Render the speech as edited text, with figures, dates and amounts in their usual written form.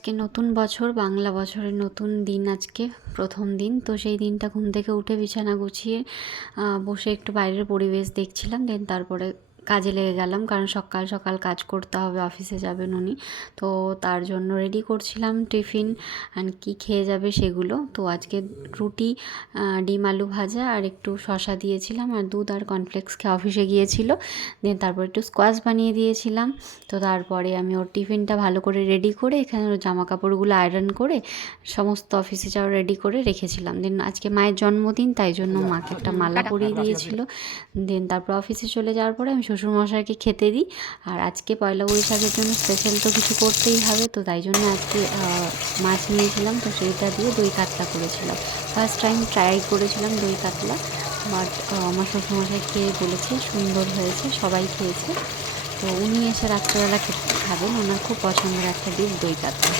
আজকে নতুন বছর, বাংলা বছরের নতুন দিন, আজকে প্রথম দিন। তো সেই দিনটা ঘুম থেকে উঠে বিছানা গুছিয়ে বসে একটু বাইরের পরিবেশ দেখছিলাম। দেন তারপরে কাজে লেগে গেলাম, কারণ সকাল সকাল কাজ করতে হবে, অফিসে যাবেন উনি। তো তার জন্য রেডি করছিলাম টিফিন অ্যান্ড কী খেয়ে যাবে সেগুলো। তো আজকে রুটি, ডিম আলু ভাজা আর একটু শশা দিয়েছিলাম, আর দুধ আর কর্নফ্লেক্স খেয়ে অফিসে গিয়েছিল। দেন তারপর একটু স্কোয়াশ বানিয়ে দিয়েছিলাম। তো তারপরে আমি ওর টিফিনটা ভালো করে রেডি করে এখানে ওর জামা কাপড়গুলো আয়রন করে সমস্ত অফিসে যাওয়া রেডি করে রেখেছিলাম। দেন আজকে মায়ের জন্মদিন, তাই জন্য মাকে একটা মালা পরিয়ে দিয়েছিল। দেন তারপর অফিসে চলে যাওয়ার পরে আমি শ্বশুরমশাইকে খেতে দিই। আর আজকে পয়লা বৈশাখের জন্য স্পেশাল তো কিছু করতেই হবে, তো তাই জন্য আজকে মাছ নিয়েছিলাম, তো সেইটা দিয়ে দই কাতলা করেছিলাম। ফার্স্ট টাইম ট্রাই করেছিলাম দই কাতলা, বাট আমার শ্বশুরমশাই খেয়ে বলেছে সুন্দর হয়েছে, সবাই খেয়েছে। তো উনি এসে রাত্রেবেলা খাবেন, ওনার খুব পছন্দের একটা ডিশ দই কাতলা।